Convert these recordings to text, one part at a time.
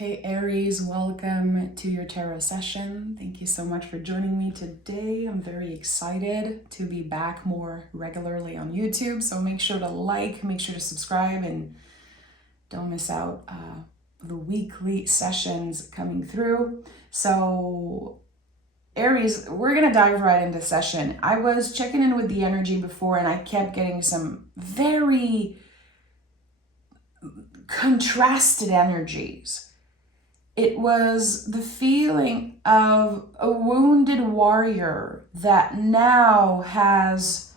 Hey Aries, welcome to your tarot session. Thank you so much for joining me today. I'm very excited to be back more regularly on YouTube. So make sure to like, make sure to subscribe, and don't miss out the weekly sessions coming through. So Aries, we're gonna dive right into session. I was checking in with the energy before and I kept getting some very contrasted energies. It was the feeling of a wounded warrior that now has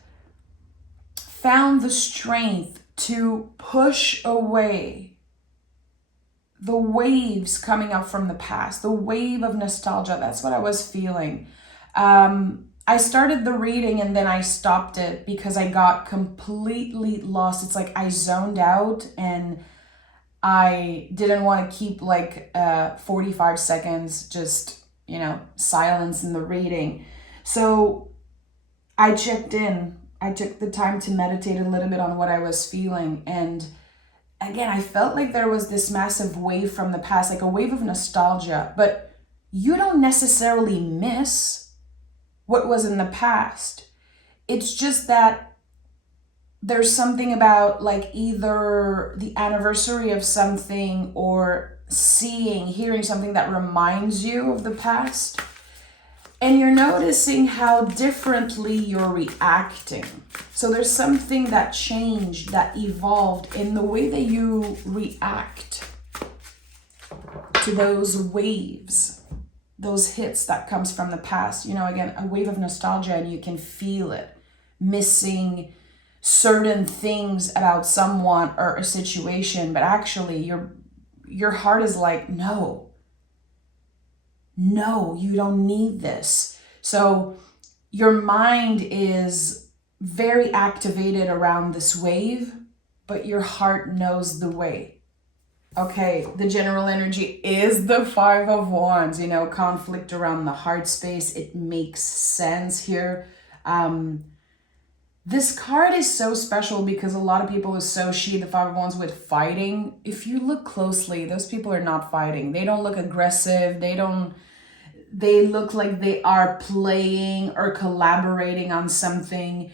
found the strength to push away the waves coming up from the past, the wave of nostalgia. That's what I was feeling. I started the reading and then I stopped it because I got completely lost. It's like I zoned out and I didn't want to keep 45 seconds just, silence in the reading. So I checked in. I took the time to meditate a little bit on what I was feeling. And again, I felt like there was this massive wave from the past, like a wave of nostalgia. But you don't necessarily miss what was in the past. It's just that there's something about either the anniversary of something or hearing something that reminds you of the past. And you're noticing how differently you're reacting. So there's something that changed, that evolved in the way that you react to those waves, those hits that comes from the past. Again, a wave of nostalgia, and you can feel it, missing certain things about someone or a situation, but actually your heart is like, no, you don't need this. So your mind is very activated around this wave, but your heart knows the way. Okay, the general energy is the Five of Wands, conflict around the heart space. It makes sense here. This card is so special because a lot of people associate the Five of Wands with fighting. If you look closely, those people are not fighting. They don't look aggressive. They look like they are playing or collaborating on something.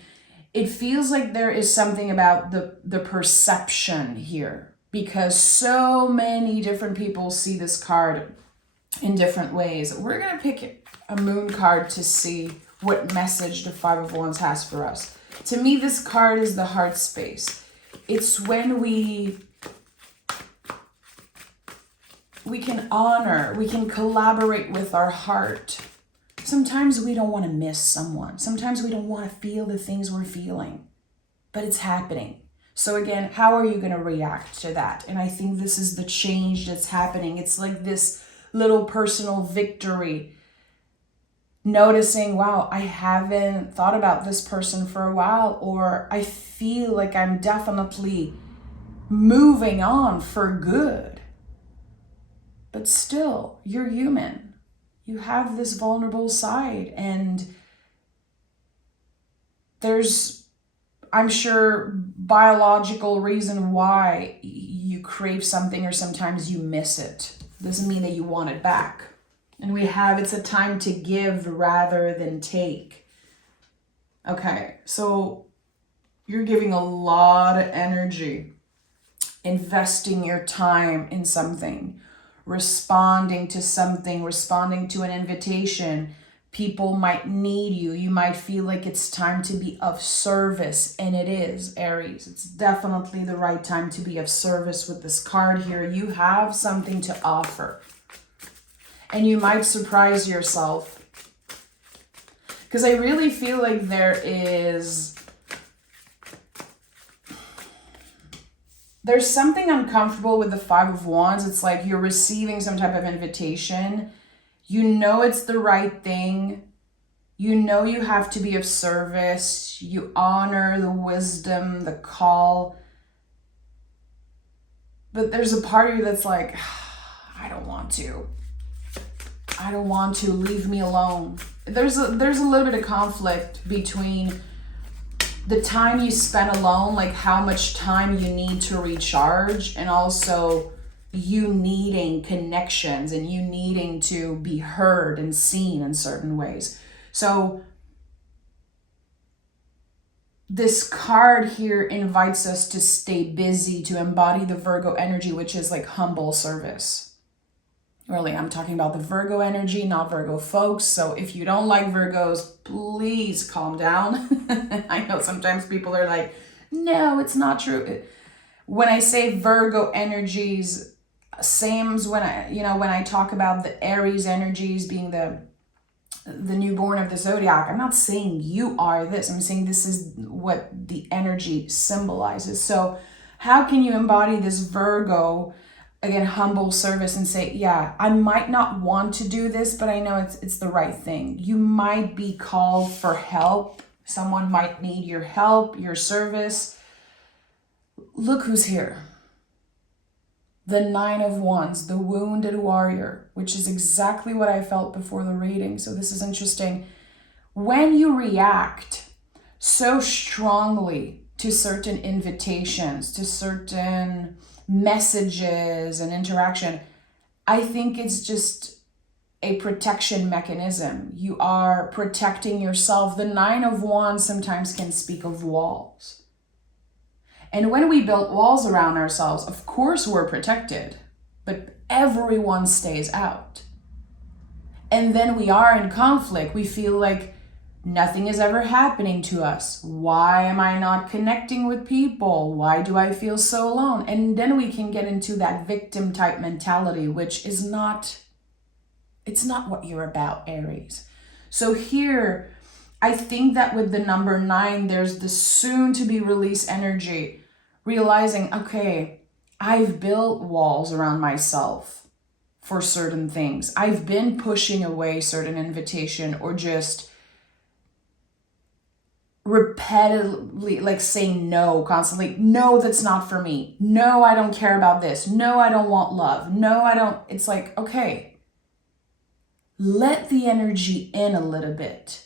It feels like there is something about the perception here because so many different people see this card in different ways. We're going to pick a moon card to see what message the Five of Wands has for us. To me, this card is the heart space. It's when we can honor, we can collaborate with our heart. Sometimes we don't want to miss someone. Sometimes we don't want to feel the things we're feeling, but it's happening. So again, how are you going to react to that? And I think this is the change that's happening. It's like this little personal victory. Noticing, wow, I haven't thought about this person for a while, or I feel like I'm definitely moving on for good. But still, you're human. You have this vulnerable side, and there's, I'm sure, biological reason why you crave something or sometimes you miss it. Doesn't mean that you want it back. And it's a time to give rather than take. Okay, so you're giving a lot of energy, investing your time in something, responding to something, responding to an invitation. People might need you. You might feel like it's time to be of service, and it is, Aries. It's definitely the right time to be of service with this card here. You have something to offer. And you might surprise yourself. Because I really feel like there's something uncomfortable with the Five of Wands. It's like you're receiving some type of invitation. You know it's the right thing. You know you have to be of service. You honor the wisdom, the call. But there's a part of you that's like, I don't want to. Leave me alone. There's a little bit of conflict between the time you spend alone, like how much time you need to recharge, and also you needing connections and you needing to be heard and seen in certain ways. So this card here invites us to stay busy, to embody the Virgo energy, which is like humble service. Really, I'm talking about the Virgo energy, not Virgo folks. So if you don't like Virgos, please calm down. I know sometimes people are like, no, it's not true. When I say Virgo energies, same as when I talk about the Aries energies being the newborn of the zodiac, I'm not saying you are this. I'm saying this is what the energy symbolizes. So how can you embody this Virgo, again, humble service, and say, yeah, I might not want to do this, but I know it's the right thing. You might be called for help. Someone might need your help, your service. Look who's here. The Nine of Wands, the wounded warrior, which is exactly what I felt before the reading. So this is interesting. When you react so strongly to certain invitations, to certain messages and interaction, I think it's just a protection mechanism. You are protecting yourself. The Nine of Wands sometimes can speak of walls. And when we build walls around ourselves, of course we're protected, but everyone stays out. And then we are in conflict. We feel like nothing is ever happening to us. Why am I not connecting with people? Why do I feel so alone? And then we can get into that victim type mentality, which is not, it's not what you're about, Aries. So here, I think that with the number 9, there's the soon to be released energy, realizing, okay, I've built walls around myself for certain things. I've been pushing away certain invitation or just repetitively like saying no constantly. No, that's not for me. No, I don't care about this. No, I don't want love. No, I don't. It's like, okay, let the energy in a little bit.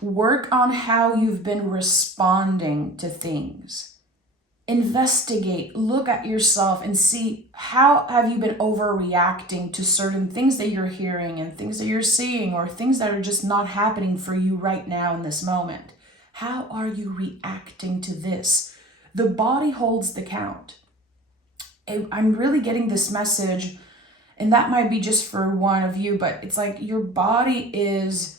Work on how you've been responding to things. Investigate, look at yourself and see how have you been overreacting to certain things that you're hearing and things that you're seeing or things that are just not happening for you right now in this moment. How are you reacting to this? The body holds the count. I'm really getting this message, and that might be just for one of you, but it's like your body is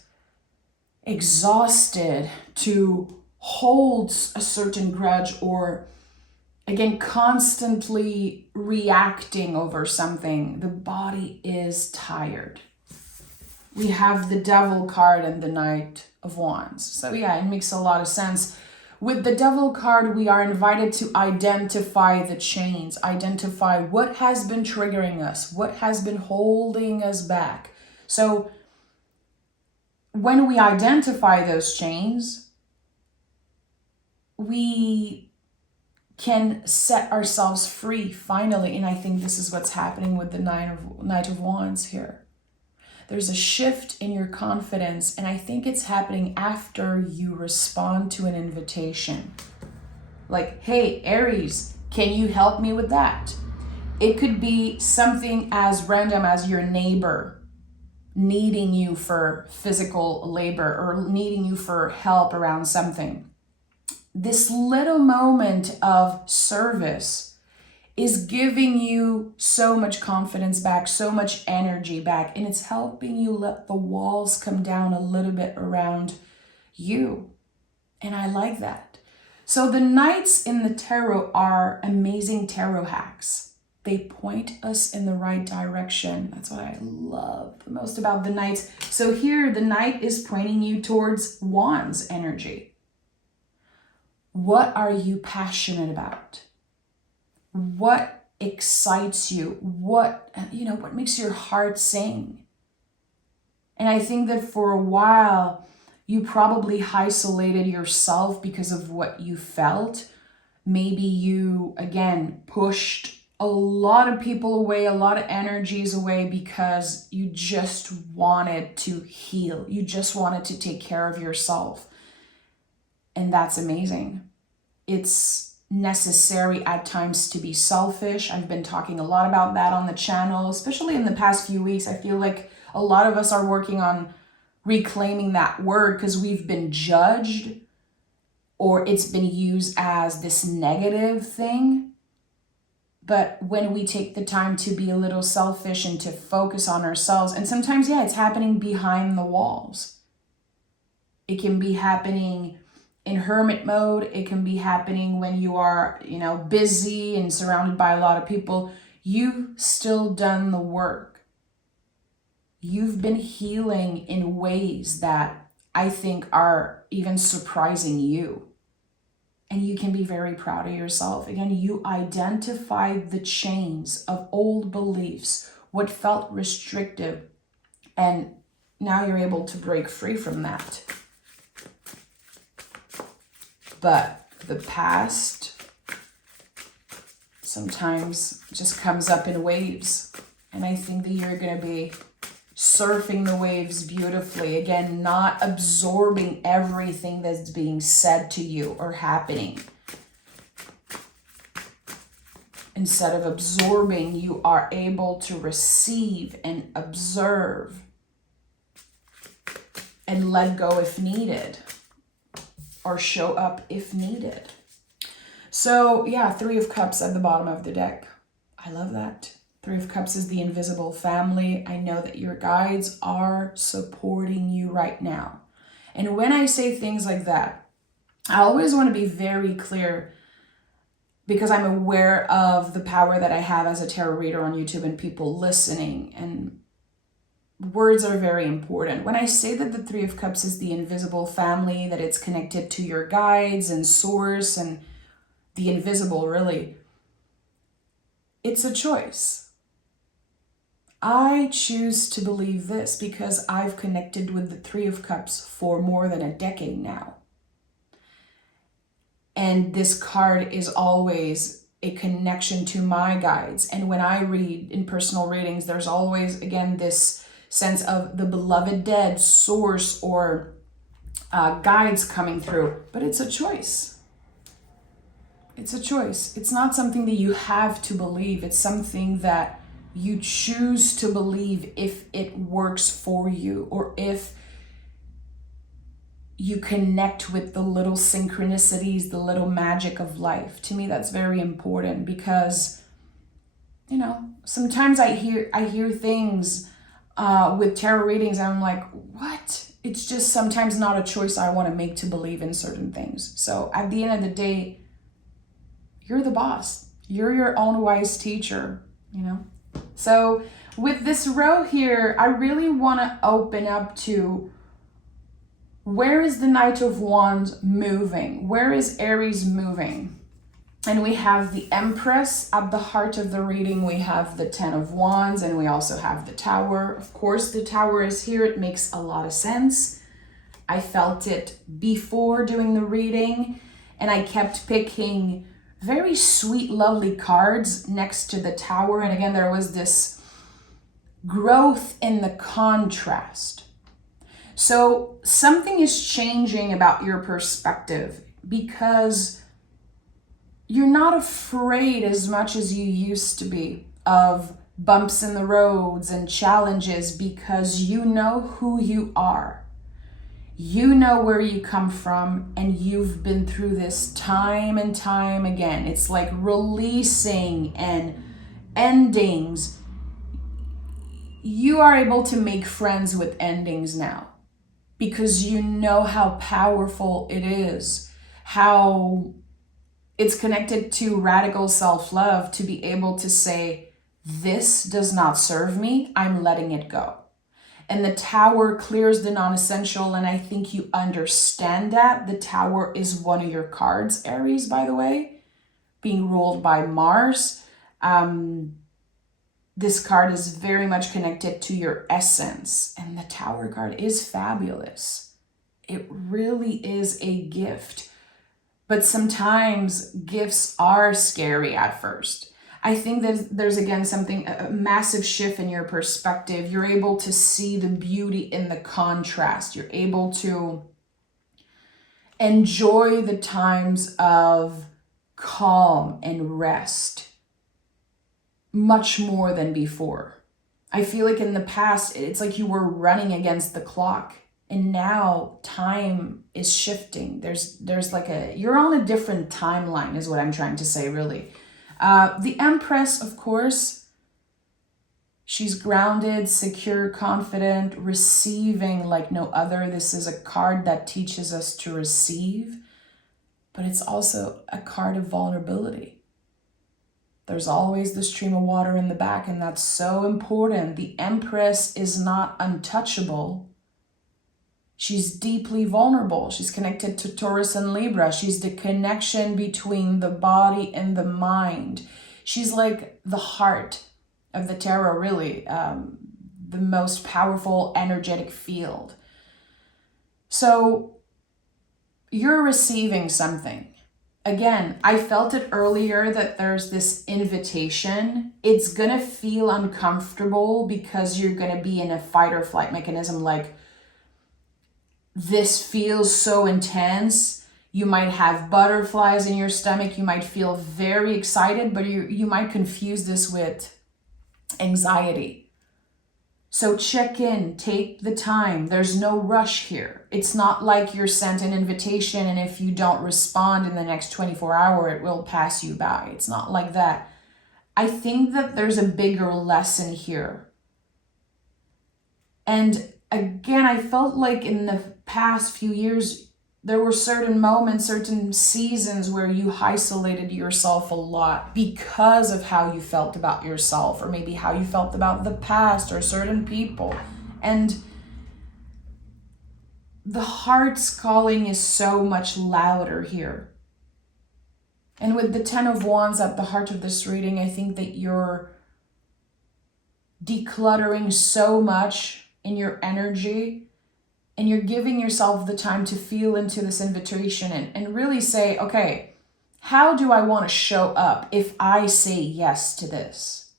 exhausted to hold a certain grudge or, again, constantly reacting over something. The body is tired. We have the Devil card and the Knight of Wands. So yeah, it makes a lot of sense. With the Devil card, we are invited to identify the chains, identify what has been triggering us, what has been holding us back. So when we identify those chains, we can set ourselves free finally. And I think this is what's happening with the Knight of Wands here. There's a shift in your confidence, and I think it's happening after you respond to an invitation. Like, hey, Aries, can you help me with that? It could be something as random as your neighbor needing you for physical labor or needing you for help around something. This little moment of service is giving you so much confidence back, so much energy back, and it's helping you let the walls come down a little bit around you. And I like that. So the Knights in the tarot are amazing tarot hacks. They point us in the right direction. That's what I love the most about the Knights. So here, the Knight is pointing you towards Wands energy. What are you passionate about? What excites you? What makes your heart sing? And I think that for a while, you probably isolated yourself because of what you felt. Maybe you, again, pushed a lot of people away, a lot of energies away because you just wanted to heal. You just wanted to take care of yourself. And that's amazing. It's necessary at times to be selfish. I've been talking a lot about that on the channel, especially in the past few weeks. I feel like a lot of us are working on reclaiming that word because we've been judged or it's been used as this negative thing. But when we take the time to be a little selfish and to focus on ourselves, and sometimes, yeah, it's happening behind the walls. It can be happening in hermit mode. It can be happening when you are, busy and surrounded by a lot of people. You've still done the work. You've been healing in ways that I think are even surprising you. And you can be very proud of yourself. Again, you identified the chains of old beliefs, what felt restrictive, and now you're able to break free from that. But the past sometimes just comes up in waves. And I think that you're going to be surfing the waves beautifully. Again, not absorbing everything that's being said to you or happening. Instead of absorbing, you are able to receive and observe and let go if needed, or show up if needed. So yeah, 3 of Cups at the bottom of the deck. I love that. 3 of Cups is the invisible family. I know that your guides are supporting you right now. And when I say things like that, I always want to be very clear because I'm aware of the power that I have as a tarot reader on YouTube and people listening. And words are very important. When I say that the 3 of Cups is the invisible family, that it's connected to your guides and source and the invisible, really, it's a choice. I choose to believe this because I've connected with the 3 of Cups for more than a decade now. And this card is always a connection to my guides. And when I read in personal readings, there's always, again, this sense of the beloved dead, source, or guides coming through. But it's a choice. It's a choice. It's not something that you have to believe. It's something that you choose to believe if it works for you, or if you connect with the little synchronicities, the little magic of life. To me, that's very important because, sometimes I hear things with tarot readings and I'm like, what? It's just sometimes not a choice I want to make to believe in certain things. So at the end of the day, you're the boss. You're your own wise teacher, So with this row here, I really want to open up to where is the Knight of Wands moving? Where is Aries moving? And we have the Empress at the heart of the reading. We have the 10 of Wands, and we also have the Tower. Of course, the Tower is here. It makes a lot of sense. I felt it before doing the reading, and I kept picking very sweet, lovely cards next to the Tower. And again, there was this growth in the contrast. So something is changing about your perspective because you're not afraid as much as you used to be of bumps in the roads and challenges because you know who you are. You know where you come from, and you've been through this time and time again. It's like releasing and endings. You are able to make friends with endings now because you know how powerful it is, how it's connected to radical self-love to be able to say, this does not serve me, I'm letting it go. And the Tower clears the non-essential, and I think you understand that. The Tower is one of your cards, Aries, by the way, being ruled by Mars. This card is very much connected to your essence, and the Tower card is fabulous. It really is a gift, but sometimes gifts are scary at first. I think that there's again a massive shift in your perspective. You're able to see the beauty in the contrast. You're able to enjoy the times of calm and rest much more than before. I feel like in the past, it's like you were running against the clock, and now time is shifting. There's like you're on a different timeline is what I'm trying to say, really. The Empress, of course, she's grounded, secure, confident, receiving like no other. This is a card that teaches us to receive, but it's also a card of vulnerability. There's always the stream of water in the back, and that's so important. The Empress is not untouchable. She's deeply vulnerable. She's connected to Taurus and Libra. She's the connection between the body and the mind. She's like the heart of the tarot, really, the most powerful energetic field. So you're receiving something. Again, I felt it earlier that there's this invitation. It's going to feel uncomfortable because you're going to be in a fight or flight mechanism. Like, this feels so intense. You might have butterflies in your stomach. You might feel very excited, but you might confuse this with anxiety. So check in, take the time. There's no rush here. It's not like you're sent an invitation and if you don't respond in the next 24 hours, it will pass you by. It's not like that. I think that there's a bigger lesson here. And again, I felt like in the past few years, there were certain moments, certain seasons where you isolated yourself a lot because of how you felt about yourself, or maybe how you felt about the past or certain people. And the heart's calling is so much louder here. And with the 10 of Wands at the heart of this reading, I think that you're decluttering so much in your energy, and you're giving yourself the time to feel into this invitation and really say, okay, how do I want to show up if I say yes to this?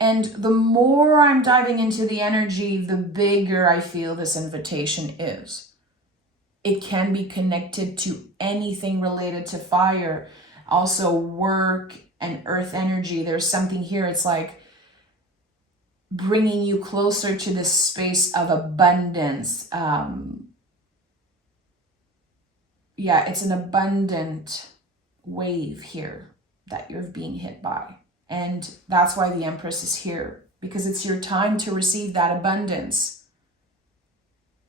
And the more I'm diving into the energy, the bigger I feel this invitation is. It can be connected to anything related to fire, also work and earth energy. There's something here, it's like bringing you closer to this space of abundance. It's an abundant wave here that you're being hit by. And that's why the Empress is here, because it's your time to receive that abundance.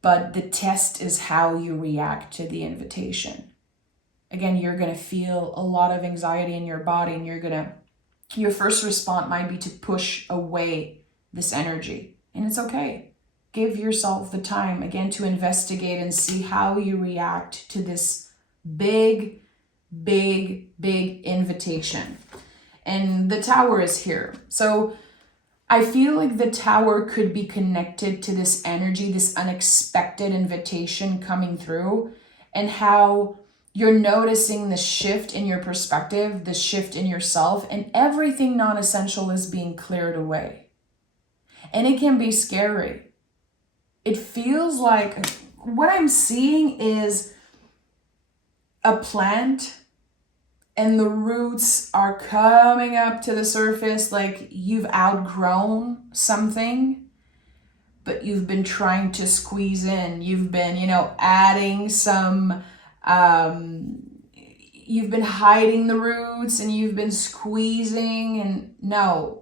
But the test is how you react to the invitation. Again, you're going to feel a lot of anxiety in your body, and your first response might be to push away this energy. And it's okay. Give yourself the time, again, to investigate and see how you react to this big, big, big invitation. And the Tower is here. So I feel like the Tower could be connected to this energy, this unexpected invitation coming through, and how you're noticing the shift in your perspective, the shift in yourself, and everything non-essential is being cleared away. And it can be scary. It feels like what I'm seeing is a plant, and the roots are coming up to the surface like you've outgrown something, but you've been trying to squeeze in. You've been, adding some, you've been hiding the roots and you've been squeezing, and no,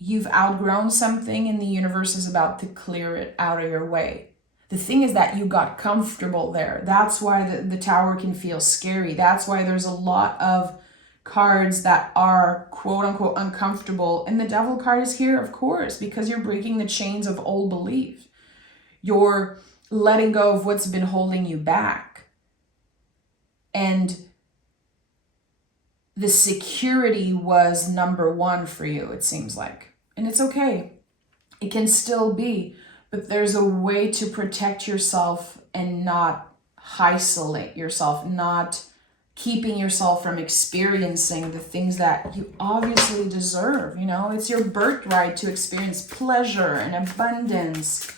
you've outgrown something and the universe is about to clear it out of your way. The thing is that you got comfortable there. That's why the Tower can feel scary. That's why there's a lot of cards that are quote unquote uncomfortable. And the Devil card is here, of course, because you're breaking the chains of old belief. You're letting go of what's been holding you back. And the security was number one for you, it seems like. And it's okay. It can still be, but there's a way to protect yourself and not isolate yourself, not keeping yourself from experiencing the things that you obviously deserve. It's your birthright to experience pleasure and abundance.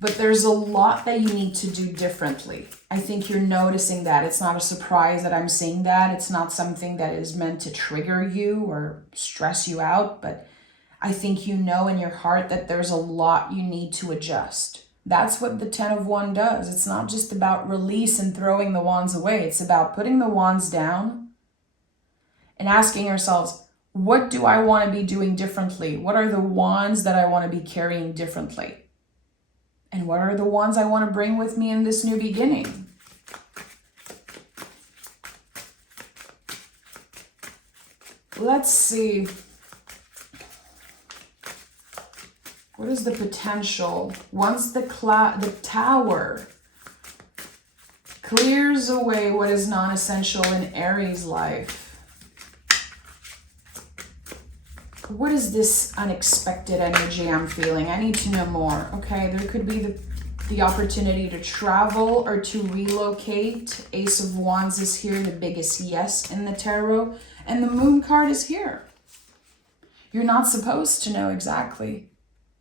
But there's a lot that you need to do differently. I think you're noticing that. It's not a surprise that I'm saying that. It's not something that is meant to trigger you or stress you out. But I think you know in your heart that there's a lot you need to adjust. That's what the 10 of Wands does. It's not just about release and throwing the wands away. It's about putting the wands down and asking ourselves, what do I want to be doing differently? What are the wands that I want to be carrying differently? And what are the ones I want to bring with me in this new beginning? Let's see. What is the potential? Once the Tower clears away what is non-essential in Aries life, what is this unexpected energy I'm feeling? I need to know more. Okay, there could be the opportunity to travel or to relocate. Ace of Wands is here, the biggest yes in the tarot. And the Moon card is here. You're not supposed to know exactly.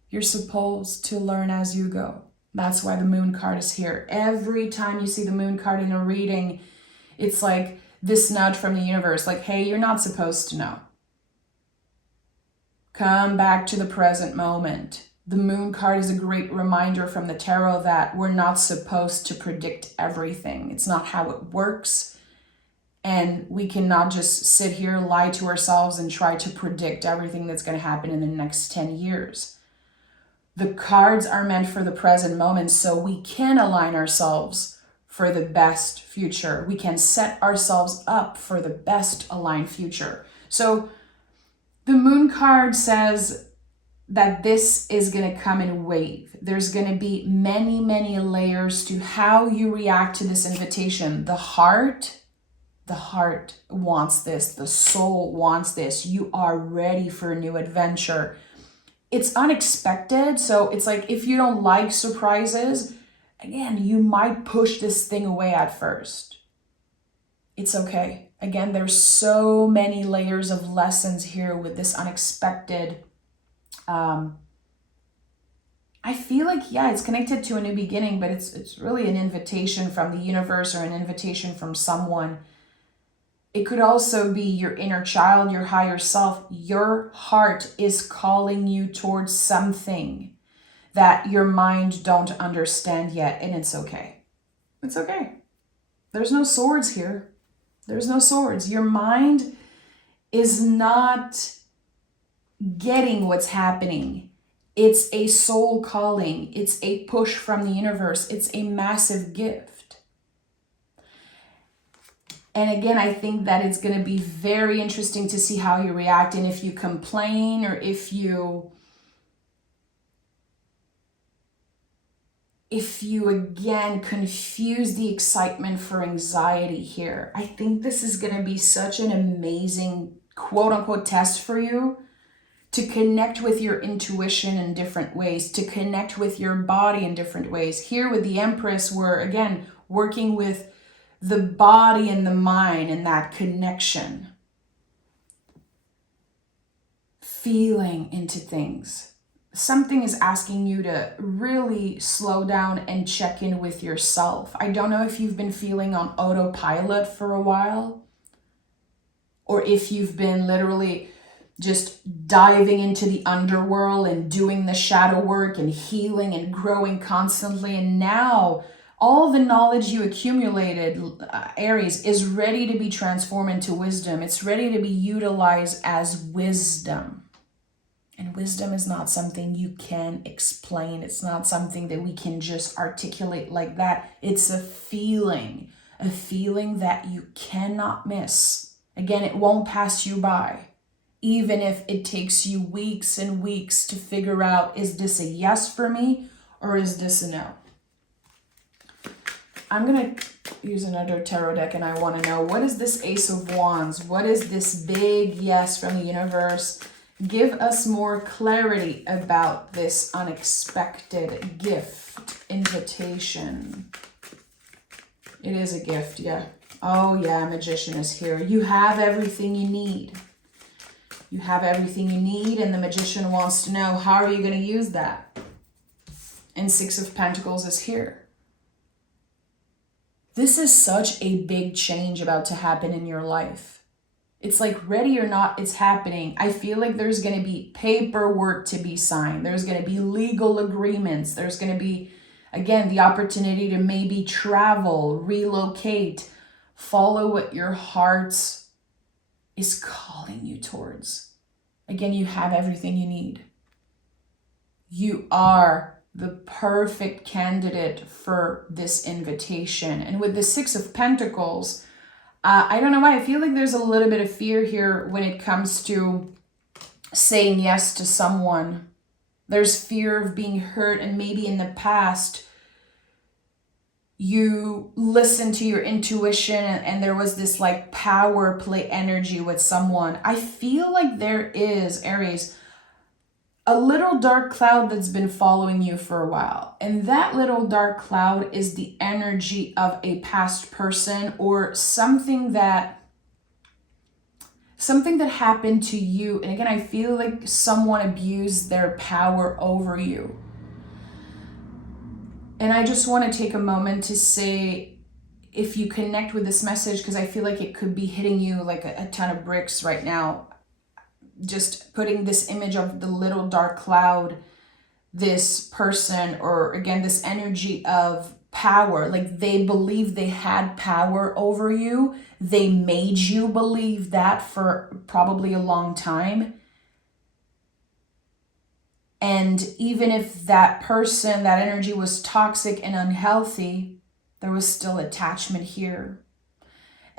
You're supposed to learn as you go. That's why the Moon card is here. Every time you see the Moon card in a reading, it's like this nudge from the universe. Like, hey, you're not supposed to know. Come back to the present moment. The Moon card is a great reminder from the tarot that we're not supposed to predict everything. It's not how it works. And we cannot just sit here, lie to ourselves, and try to predict everything that's going to happen in the next 10 years. The cards are meant for the present moment, so we can align ourselves for the best future. We can set ourselves up for the best aligned future. So the Moon card says that this is going to come in a wave. There's going to be many, many layers to how you react to this invitation. The heart wants this. The soul wants this. You are ready for a new adventure. It's unexpected. So it's like if you don't like surprises, again, you might push this thing away at first. It's okay. Again, there's so many layers of lessons here with this unexpected. I feel like, yeah, it's connected to a new beginning, but it's really an invitation from the universe or an invitation from someone. It could also be your inner child, your higher self. Your heart is calling you towards something that your mind don't understand yet, and it's okay. It's okay. There's no swords here. There's no swords. Your mind is not getting what's happening. It's a soul calling. It's a push from the universe. It's a massive gift. And again, I think that it's going to be very interesting to see how you react, and if you complain or if you again confuse the excitement for anxiety here. I think this is going to be such an amazing quote unquote test for you to connect with your intuition in different ways, to connect with your body in different ways. Here with the Empress, we're again working with the body and the mind and that connection. Feeling into things. Something is asking you to really slow down and check in with yourself. I don't know if you've been feeling on autopilot for a while, or if you've been literally just diving into the underworld and doing the shadow work and healing and growing constantly. And now all the knowledge you accumulated, Aries, is ready to be transformed into wisdom. It's ready to be utilized as wisdom. And wisdom is not something you can explain. It's not something that we can just articulate like that. It's a feeling that you cannot miss. Again, it won't pass you by. Even if it takes you weeks and weeks to figure out, is this a yes for me or is this a no? I'm going to use another tarot deck, and I want to know, what is this Ace of Wands? What is this big yes from the universe? Give us more clarity about this unexpected gift, invitation. It is a gift, yeah. Oh yeah, Magician is here. You have everything you need. You have everything you need, and the Magician wants to know, how are you going to use that? And Six of Pentacles is here. This is such a big change about to happen in your life. It's like, ready or not, it's happening. I feel like there's going to be paperwork to be signed. There's going to be legal agreements. There's going to be, again, the opportunity to maybe travel, relocate, follow what your heart is calling you towards. Again, you have everything you need. You are the perfect candidate for this invitation. And with the Six of Pentacles, I don't know why, I feel like there's a little bit of fear here when it comes to saying yes to someone. There's fear of being hurt, and maybe in the past, you listened to your intuition and there was this like power play energy with someone. I feel like there is, Aries, a little dark cloud that's been following you for a while. And that little dark cloud is the energy of a past person or something that happened to you. And again, I feel like someone abused their power over you. And I just want to take a moment to say, if you connect with this message, because I feel like it could be hitting you like a ton of bricks right now, just putting this image of the little dark cloud, this person, or again, this energy of power, like they believe they had power over you. They made you believe that for probably a long time. And even if that person, that energy was toxic and unhealthy, there was still attachment here.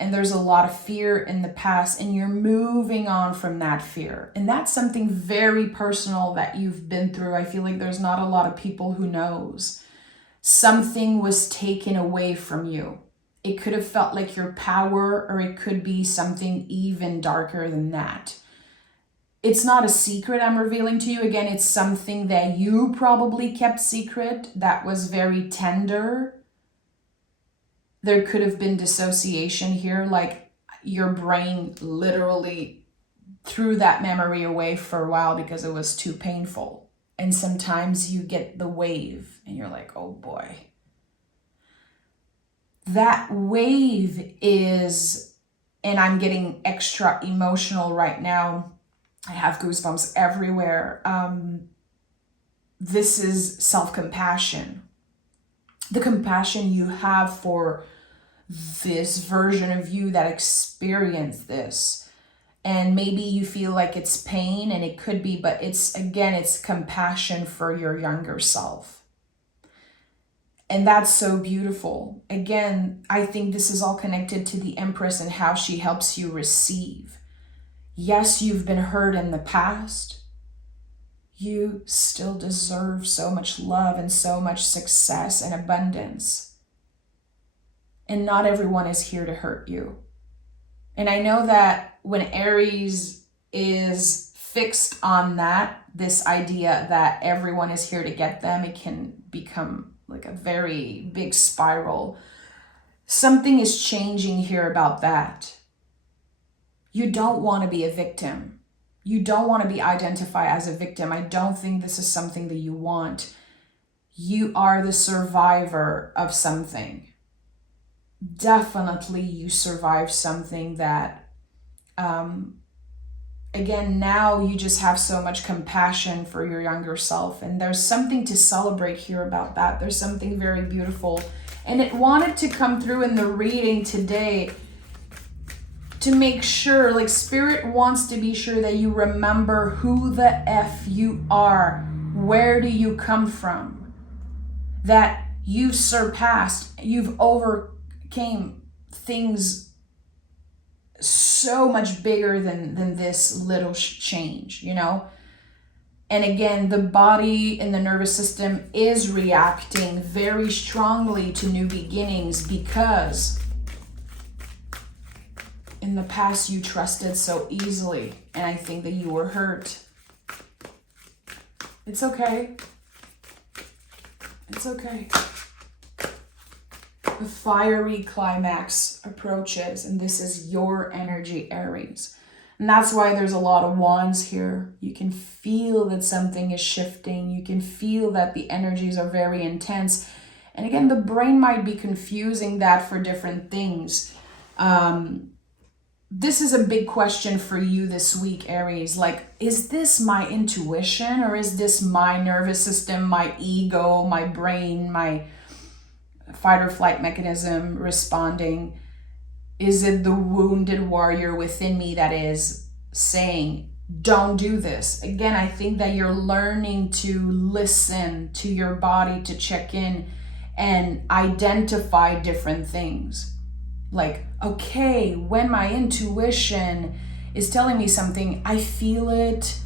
And there's a lot of fear in the past, and you're moving on from that fear. And that's something very personal that you've been through. I feel like there's not a lot of people who knows. Something was taken away from you. It could have felt like your power, or it could be something even darker than that. It's not a secret I'm revealing to you. Again, it's something that you probably kept secret that was very tender. There could have been dissociation here, like your brain literally threw that memory away for a while because it was too painful. And sometimes you get the wave and you're like, oh boy. That wave is, and I'm getting extra emotional right now. I have goosebumps everywhere. This is self-compassion. The compassion you have for this version of you that experienced this. And maybe you feel like it's pain, and it could be, but it's compassion for your younger self. And that's so beautiful. Again, I think this is all connected to the Empress and how she helps you receive. Yes, you've been hurt in the past. You still deserve so much love and so much success and abundance. And not everyone is here to hurt you. And I know that when Aries is fixed on that, this idea that everyone is here to get them, it can become like a very big spiral. Something is changing here about that. You don't want to be a victim. You don't want to be identified as a victim. I don't think this is something that you want. You are the survivor of something. Definitely you survived something that, again, now you just have so much compassion for your younger self. And there's something to celebrate here about that. There's something very beautiful. And it wanted to come through in the reading today to make sure, like Spirit wants to be sure that you remember who the F you are. Where do you come from? That you've surpassed, you've overcame things so much bigger than this little change, you know? And again, the body and the nervous system is reacting very strongly to new beginnings because in the past you trusted so easily, and I think that you were hurt. It's okay. It's okay. The fiery climax approaches, and this is your energy, Aries. And that's why there's a lot of wands here. You can feel that something is shifting. You can feel that the energies are very intense. And again, the brain might be confusing that for different things. This is a big question for you this week, Aries. Like, is this my intuition, or is this my nervous system, my ego, my brain, my fight or flight mechanism responding? Is it the wounded warrior within me that is saying, don't do this? Again, I think that you're learning to listen to your body, to check in and identify different things. Like, okay, when my intuition is telling me something, I feel it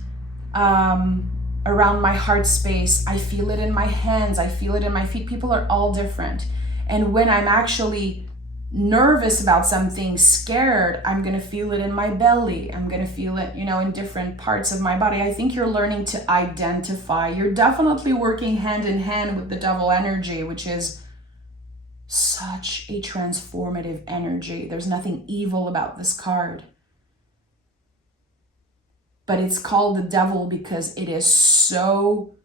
around my heart space. I feel it in my hands. I feel it in my feet. People are all different. And when I'm actually nervous about something, scared, I'm going to feel it in my belly. I'm going to feel it, in different parts of my body. I think you're learning to identify. You're definitely working hand in hand with the devil energy, which is such a transformative energy. There's nothing evil about this card. But it's called the devil because it's so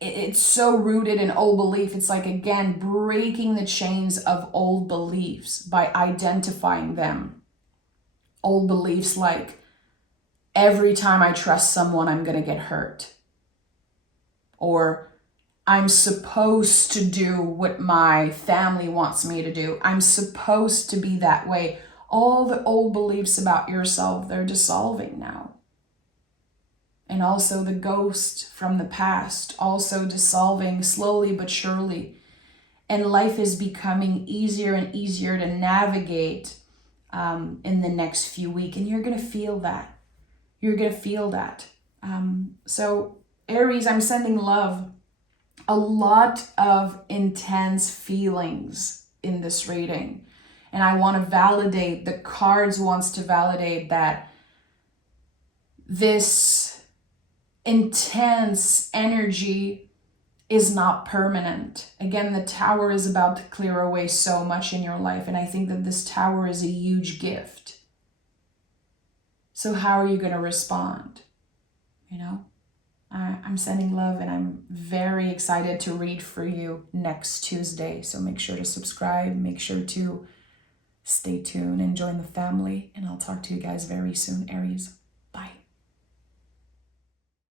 rooted in old belief. It's like, again, breaking the chains of old beliefs by identifying them. Old beliefs like, every time I trust someone, I'm going to get hurt. Or I'm supposed to do what my family wants me to do. I'm supposed to be that way. All the old beliefs about yourself, they're dissolving now. And also the ghost from the past, also dissolving slowly but surely. And life is becoming easier and easier to navigate in the next few weeks. And you're going to feel that. You're going to feel that. So Aries, I'm sending love. A lot of intense feelings in this reading. And I want to validate, the cards wants to validate that this intense energy is not permanent. Again, the tower is about to clear away so much in your life. And I think that this tower is a huge gift. So how are you going to respond? I'm sending love, and I'm very excited to read for you next Tuesday. So make sure to subscribe, make sure to stay tuned and join the family. And I'll talk to you guys very soon, Aries.